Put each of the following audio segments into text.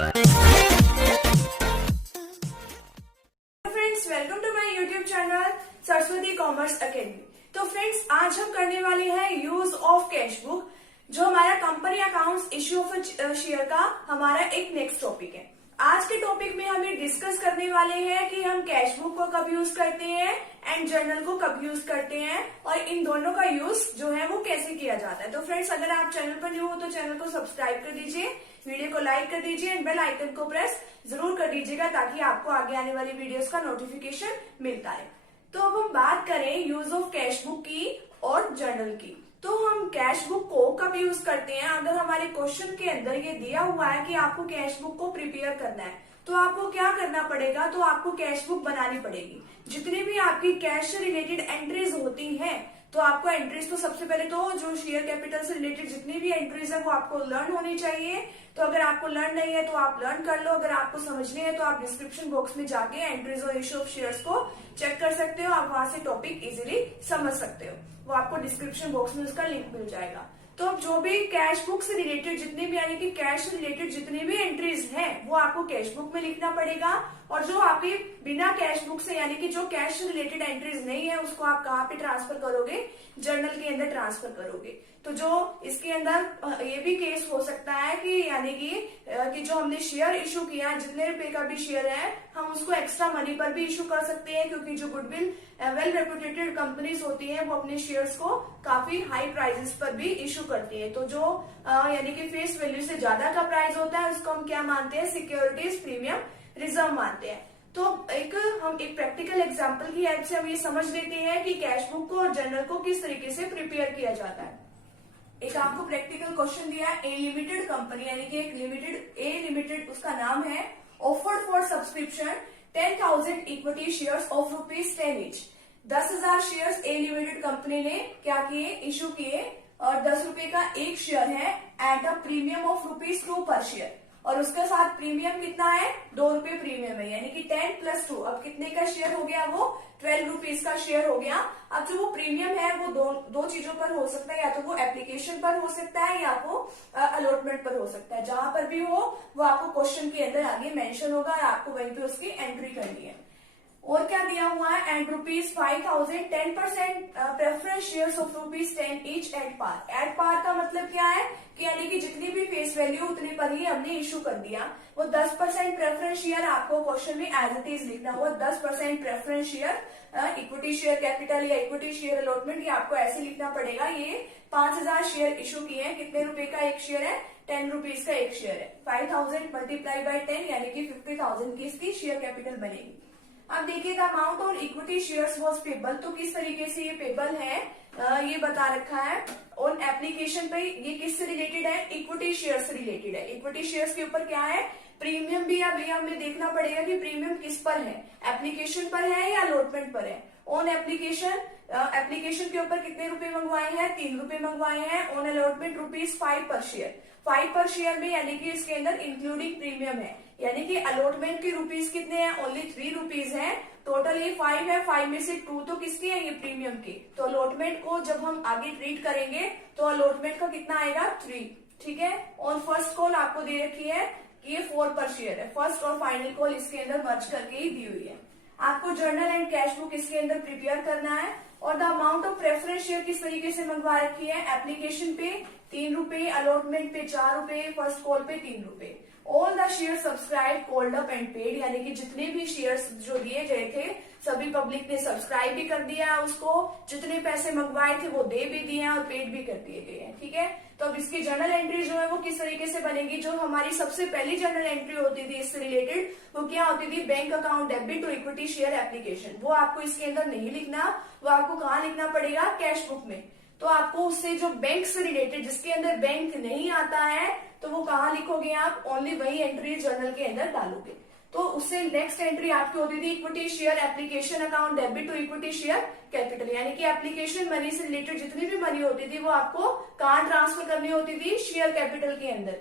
Friends, welcome to my YouTube channel Saraswati commerce academy. तो friends, आज हम करने वाले हैं यूज ऑफ कैश बुक, जो हमारा company accounts issue of share का हमारा एक नेक्स्ट टॉपिक है। आज के टॉपिक में हम ये डिस्कस करने वाले हैं कि हम कैश बुक को कब यूज करते हैं एंड जर्नल को कब यूज करते हैं और इन दोनों का यूज जो है वो कैसे किया जाता है। तो फ्रेंड्स, अगर आप चैनल पर न्यू हो तो चैनल को सब्सक्राइब कर दीजिए, वीडियो को लाइक कर दीजिए एंड बेल आइकन को प्रेस जरूर कर दीजिएगा ताकि आपको आगे आने वाली वीडियोस का नोटिफिकेशन मिलता है। तो अब हम बात करें यूज ऑफ कैश बुक की और जर्नल की। तो हम कैश बुक को कब यूज करते हैं? अगर हमारे क्वेश्चन के अंदर ये दिया हुआ है कि आपको कैश बुक को प्रिपेयर करना है तो आपको क्या करना पड़ेगा? तो आपको कैश बुक बनानी पड़ेगी। जितनी भी आपकी कैश से रिलेटेड एंट्रीज होती हैं तो आपको एंट्रीज तो सबसे पहले तो जो शेयर कैपिटल से रिलेटेड जितनी भी एंट्रीज है वो आपको लर्न होनी चाहिए। तो अगर आपको लर्न नहीं है तो आप लर्न कर लो, अगर आपको समझनी है तो आप डिस्क्रिप्शन बॉक्स में जाके एंट्रीज और इश्यू ऑफ शेयर्स को चेक कर सकते हो। आप वहां से टॉपिक इजीली समझ सकते हो, वो आपको डिस्क्रिप्शन बॉक्स में उसका लिंक मिल जाएगा। तो अब जो भी कैश बुक से रिलेटेड जितनी भी यानी कि कैश से रिलेटेड जितनी भी एंट्रीज हैं वो आपको कैश बुक में लिखना पड़ेगा, और जो आपकी बिना कैश बुक से यानी कि जो कैश से रिलेटेड एंट्रीज नहीं है उसको आप कहाँ पे ट्रांसफर करोगे? जर्नल के अंदर ट्रांसफर करोगे। तो जो इसके अंदर ये भी केस हो सकता है कि यानी कि जो हमने शेयर इशू किया, जितने रुपए का भी शेयर है हम उसको एक्स्ट्रा मनी पर भी इशू कर सकते हैं, क्योंकि जो गुडविल वेल रेपुटेटेड कंपनीज होती हैं वो अपने शेयर्स को काफी हाई प्राइसेस पर भी इशू करती है। तो जो यानी कि फेस वैल्यू से ज्यादा का प्राइस होता है उसको हम क्या मानते हैं? सिक्योरिटीज प्रीमियम रिजर्व मानते हैं। तो हम एक प्रैक्टिकल एग्जांपल की हेल्प से हम ये समझ लेते हैं कि कैश बुक को और जर्नल को किस तरीके से प्रिपेयर किया जाता है। एक आपको प्रैक्टिकल क्वेश्चन दिया है, ए लिमिटेड कंपनी यानी कि एक लिमिटेड उसका नाम है, offered for subscription 10,000 equity shares of ₹10 each. 10,000 shares A limited company ने क्या किए? इशू किए, और 10 रुपए का एक शेयर है एट अ प्रीमियम ऑफ ₹2 पर शेयर, और उसके साथ प्रीमियम कितना है? 2 रुपए प्रीमियम है, यानी कि 10 + 2 अब कितने का शेयर हो गया? वो 12 रुपीज का शेयर हो गया। अब जो वो प्रीमियम है वो दो चीजों पर हो सकता है, या तो वो एप्लीकेशन पर हो सकता है या वो अलॉटमेंट पर हो सकता है। जहां पर भी हो वो आपको क्वेश्चन के अंदर आगे मेंशन होगा और आपको वहीं पे उसकी एंट्री करनी है। और क्या दिया हुआ है? And ₹5,000 10% preference shares of ₹10 each at par. At par का मतलब क्या है कि यानी कि जितनी भी फेस वैल्यू उतने पर ही हमने इशू कर दिया। वो 10% प्रेफरेंस शेयर आपको क्वेश्चन में एज इट इज लिखना हुआ। 10% preference share equity share capital या इक्विटी शेयर अलॉटमेंट, ये आपको ऐसे लिखना पड़ेगा। ये 5,000 शेयर इशू किए हैं। कितने रुपए का एक शेयर है? 10 रुपीज का एक शेयर है। 5,000 मल्टीप्लाई बाई 10 यानी कि 50,000 की इसकी शेयर कैपिटल बनेगी। अब देखिए, the amount on equity shares was payable. तो किस तरीके से ये पेबल है ये बता रखा है। ऑन एप्लीकेशन पे ये किससे रिलेटेड है? इक्विटी शेयर से रिलेटेड है। इक्विटी शेयर्स के ऊपर क्या है? प्रीमियम भी अब ये हमें देखना पड़ेगा कि प्रीमियम किस पर है, एप्लीकेशन पर है या अलॉटमेंट पर है। ऑन एप्लीकेशन के ऊपर कितने रुपए मंगवाए हैं? 3 रुपए मंगवाए हैं। ऑन अलॉटमेंट ₹5 पर शेयर। 5 पर शेयर में यानी कि इसके अंदर इंक्लूडिंग प्रीमियम है, यानी कि अलॉटमेंट के रुपीज कितने हैं? ओनली 3 रुपीज है। टोटल ये 5 है, 5 में से 2 तो किसकी है? ये प्रीमियम की। तो अलॉटमेंट को जब हम आगे ट्रीट करेंगे तो अलॉटमेंट का कितना आएगा? 3। ठीक है। ऑन फर्स्ट कॉल आपको दे रखी है कि ये 4 पर शेयर है। फर्स्ट और फाइनल कॉल इसके अंदर मर्ज करके ही दी हुई है। आपको जर्नल एंड कैश बुक इसके अंदर प्रिपेयर करना है। और the amount of preference share किस तरीके से मंगवा रखी है? एप्लीकेशन पे 3 रुपए, अलॉटमेंट पे 4 रुपए, फर्स्ट कॉल पे 3 रुपए। All the share subscribe called up and paid, यानी कि जितने भी शेयर्स जो दिए गए थे सभी पब्लिक ने सब्सक्राइब भी कर दिया है उसको, जितने पैसे मंगवाए थे वो दे भी दिए हैं और पेड भी कर दिए गए हैं। ठीक है। तो अब इसकी जर्नल एंट्री जो है वो किस तरीके से बनेगी? जो हमारी सबसे पहली जर्नल एंट्री होती थी इससे रिलेटेड वो क्या होती थी? Bank account debit to equity share application. वो आपको इसके अंदर नहीं लिखना, वो आपको कहाँ लिखना पड़ेगा? कैश बुक में। तो आपको उससे जो बैंक से रिलेटेड जिसके अंदर बैंक नहीं आता है तो वो कहाँ लिखोगे आप? ओनली वही एंट्री जर्नल के अंदर डालोगे। तो उससे नेक्स्ट एंट्री आपकी होती थी equity share application account debit to equity share capital, यानी कि एप्लीकेशन मनी से रिलेटेड जितनी भी मनी होती थी वो आपको कहाँ ट्रांसफर करनी होती थी? शेयर कैपिटल के अंदर।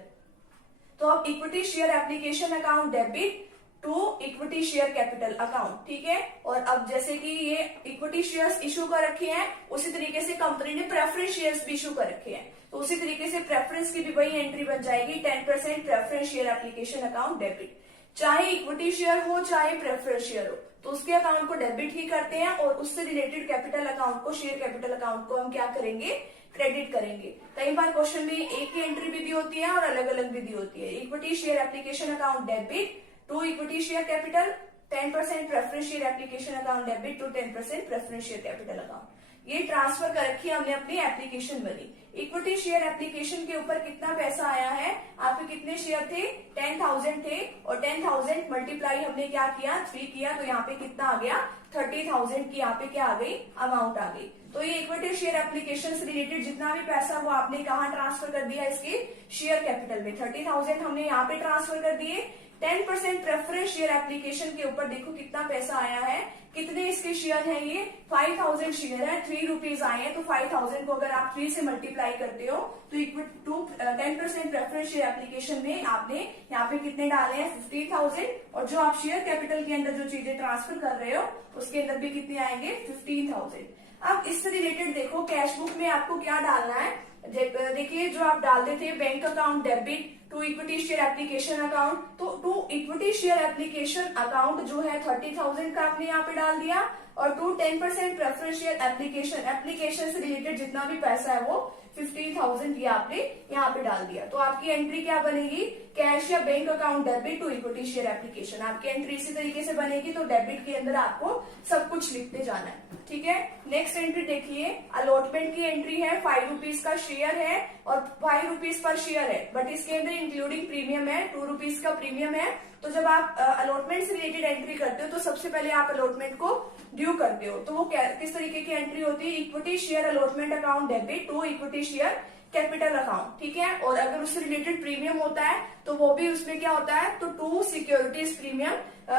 तो अब equity share application account debit to equity share capital account, ठीक है। और अब जैसे कि ये इक्विटी शेयर्स इशू कर रखे हैं, उसी तरीके से कंपनी ने प्रेफरेंस शेयर्स भी इशू कर रखे हैं, तो उसी तरीके से प्रेफरेंस की भी वही एंट्री बन जाएगी 10% preference share application account debit. चाहे इक्विटी शेयर हो चाहे प्रेफरेंस शेयर हो, तो उसके अकाउंट को डेबिट ही करते हैं और उससे रिलेटेड कैपिटल अकाउंट को, शेयर कैपिटल अकाउंट को हम क्या करेंगे, क्रेडिट करेंगे। कई बार क्वेश्चन में एक ही एंट्री विधि होती है और अलग अलग विधि होती है। Equity share application account debit to equity share capital, 10% preference share application account debit to 10% preference share capital account. ये ट्रांसफर कर रखी है हमने अपनी एप्लीकेशन बनी। इक्विटी शेयर एप्लीकेशन के ऊपर कितना पैसा आया है, आपके कितने शेयर थे, 10,000 थे, और 10,000 मल्टीप्लाई हमने क्या किया, 3 किया, तो यहाँ पे कितना आ गया, 30,000 की यहाँ पे क्या आ गई, अमाउंट आ गई। तो ये इक्विटी शेयर एप्लीकेशन से रिलेटेड जितना भी पैसा वो आपने कहाँ ट्रांसफर कर दिया, इसके शेयर कैपिटल में। 30,000 हमने यहाँ पे ट्रांसफर कर दिए। 10% प्रेफरेंस शेयर एप्लीकेशन के ऊपर देखो कितना पैसा आया है, कितने इसके शेयर हैं, ये 5,000 शेयर है, 3 रुपीज आए हैं, तो 5,000 को अगर आप 3 से मल्टीप्लाई करते हो तो 10% प्रेफरेंस शेयर एप्लीकेशन में आपने यहाँ पे कितने डाले हैं, 15,000, और जो आप शेयर कैपिटल के अंदर जो चीजें ट्रांसफर कर रहे हो उसके अंदर भी कितने आएंगे, 15,000। अब इससे रिलेटेड देखो कैश बुक में आपको क्या डालना है, देखिए जो आप डालते थे bank account debit to equity share application account, तो to equity share application account जो है 30,000 का आपने यहाँ पे डाल दिया, और टू 10% प्रेफरेंस शेयर एप्लीकेशन से रिलेटेड जितना भी पैसा है वो 15,000 ये आपने यहाँ पे डाल दिया। तो आपकी एंट्री क्या बनेगी, कैश या bank account debit to equity share application. आपकी एंट्री इसी तरीके से बनेगी, तो डेबिट के अंदर आपको सब कुछ लिखते जाना है, ठीक है। नेक्स्ट एंट्री देखिए, अलॉटमेंट की एंट्री है, 5 रुपीज का शेयर है और 5 रुपीज पर शेयर है, बट इसके अंदर इंक्लूडिंग प्रीमियम है, 2 रुपीज का प्रीमियम है। तो जब आप अलॉटमेंट से रिलेटेड एंट्री करते हो तो सबसे पहले आप अलॉटमेंट को ड्यू करते हो, तो वो किस तरीके की एंट्री होती है, equity share allotment account debit to equity share capital account, ठीक है। और अगर उससे रिलेटेड प्रीमियम होता है तो वो भी उसमें क्या होता है, तो टू सिक्योरिटीज प्रीमियम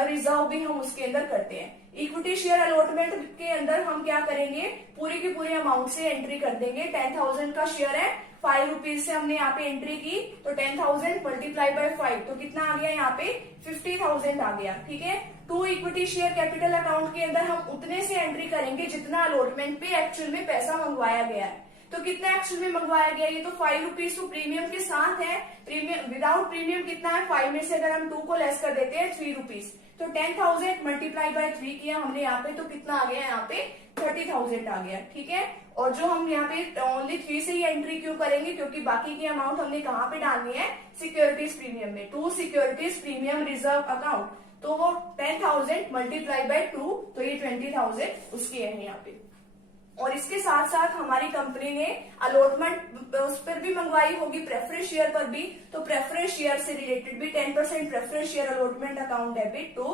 रिजर्व भी हम उसके अंदर करते हैं। इक्विटी शेयर अलॉटमेंट के अंदर हम क्या करेंगे, पूरी की पूरी अमाउंट से एंट्री कर देंगे। 10,000 का शेयर है, 5 रुपीज से हमने यहाँ पे एंट्री की, तो 10,000 मल्टीप्लाई बाय 5, तो कितना आ गया यहाँ पे, 50,000 आ गया, ठीक है। To equity share capital account के अंदर हम उतने से एंट्री करेंगे जितना अलॉटमेंट पे एक्चुअल में पैसा मंगवाया गया है। तो कितना एक्चुअल में मंगवाया गया, ये तो 5 रुपीज तो प्रीमियम के साथ है, प्रीमियम विदाउट प्रीमियम कितना है, 5 में से अगर हम 2 को लेस कर देते हैं 3 रुपीज, तो 10,000 मल्टीप्लाई बाय 3 किया हमने यहाँ पे, तो कितना आ गया यहाँ पे, 30,000 आ गया, ठीक है। और जो हम यहाँ पे ओनली 3 से ही एंट्री क्यों करेंगे, क्योंकि बाकी की अमाउंट हमने कहाँ पे डालनी है, सिक्योरिटीज प्रीमियम में, to securities premium reserve account, तो वो 10,000 मल्टीप्लाई बाय 2, तो ये 20,000 उसके है यहाँ पे। और इसके साथ साथ हमारी कंपनी ने अलॉटमेंट उस पर भी मंगवाई होगी, प्रेफरेंस शेयर पर भी, तो प्रेफरेंस शेयर से रिलेटेड भी 10% preference share allotment account debit to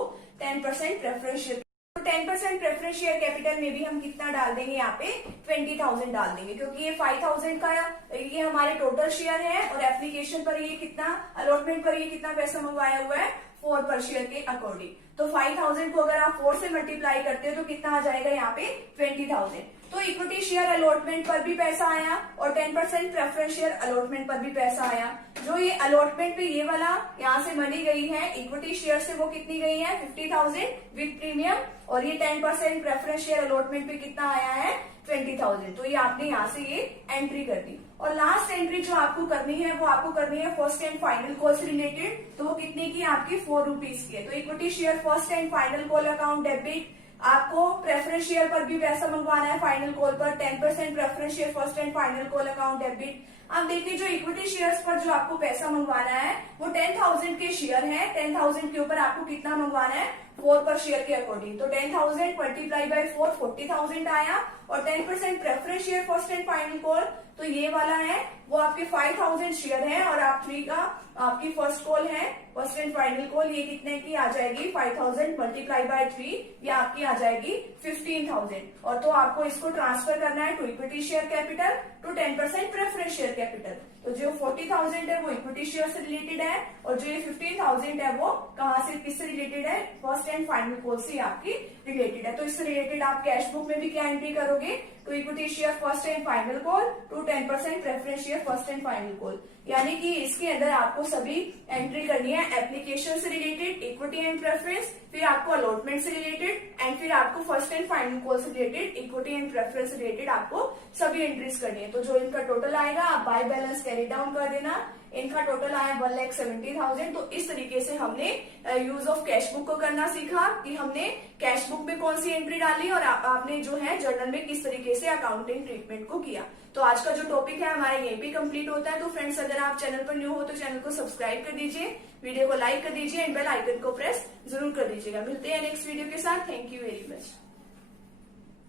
10% preference share, तो 10% प्रेफरेंस शेयर कैपिटल में भी हम कितना डाल देंगे, यहाँ पे 20,000 डाल देंगे, क्योंकि ये 5,000 का ये हमारे टोटल शेयर है, और एप्लीकेशन पर ये कितना, अलॉटमेंट पर ये कितना पैसा मंगवाया हुआ है, 4 पर शेयर के अकॉर्डिंग। तो 5,000 को अगर आप 4 से मल्टीप्लाई करते हो तो कितना आ जाएगा यहाँ पे, 20,000। तो इक्विटी शेयर अलॉटमेंट पर भी पैसा आया और 10% प्रेफरेंस शेयर अलॉटमेंट पर भी पैसा आया। जो ये अलॉटमेंट पे ये वाला यहाँ से मनी गई है इक्विटी शेयर से, वो कितनी गई है, 50,000 विद प्रीमियम, और ये 10% प्रेफरेंस शेयर अलॉटमेंट पे कितना आया है, 20,000। तो ये आपने यहाँ से ये एंट्री कर दी। और लास्ट एंट्री जो आपको करनी है वो आपको करनी है फर्स्ट एंड फाइनल कॉल से रिलेटेड, तो वो कितने की, आपकी 4 रुपीज की है। तो equity share first and final call account debit, आपको प्रेफरेंस शेयर पर भी पैसा मंगवाना है फाइनल कॉल पर, 10% preference share first and final call account debit. अब देखिए जो इक्विटी शेयर्स पर जो आपको पैसा मंगवाना है वो 10,000 के शेयर है, 10,000 के ऊपर आपको कितना मंगवाना है, 4 पर शेयर के अकॉर्डिंग। तो 10,000 मल्टीप्लाई बाय 4, 40,000 आया, और 10% preference share first and final call, तो ये वाला है वो आपके 5,000 शेयर है, और आप 3 का आपकी फर्स्ट कॉल है, फर्स्ट एंड फाइनल कॉल, ये कितने की आ जाएगी, 5,000 मल्टीप्लाई बाय 3, ये आपकी आ जाएगी 15,000। और तो आपको इसको ट्रांसफर करना है to equity share capital to 10% preference share capital. तो जो 40,000 है वो इक्विटी शेयर से रिलेटेड है, और जो ये 15,000 है वो कहाँ से, किससे रिलेटेड है, फर्स्ट एंड फाइनल कॉल से आपकी रिलेटेड है। तो इससे रिलेटेड आप कैश बुक में भी क्या एंट्री करोगे, to equity share first and final call, to 10% preference share first and final call. यानी कि इसके अंदर आपको सभी एंट्री करनी है, एप्लीकेशन से रिलेटेड, इक्विटी एंड प्रेफरेंस, फिर आपको अलॉटमेंट से रिलेटेड, एंड फिर आपको फर्स्ट एंड फाइनल कॉल से रिलेटेड, इक्विटी एंड प्रेफरेंस से रिलेटेड आपको सभी एंट्रीज करनी है। तो जो इनका टोटल आएगा आप बाय बैलेंस कैरी डाउन कर देना। इनका टोटल आया 1,70,000। तो इस तरीके से हमने यूज ऑफ कैश बुक को करना सीखा कि हमने कैश बुक में कौन सी एंट्री डाली और आपने जो है जर्नल में किस तरीके से अकाउंटिंग ट्रीटमेंट को किया। तो आज का जो टॉपिक है हमारा यहीं पे कंप्लीट होता है। तो फ्रेंड्स, अगर आप चैनल पर न्यू हो तो चैनल को सब्सक्राइब कर दीजिए, वीडियो को लाइक कर दीजिए एंड बेल आइकन को प्रेस जरूर कर दीजिएगा। मिलते हैं नेक्स्ट वीडियो के साथ। Thank you very much.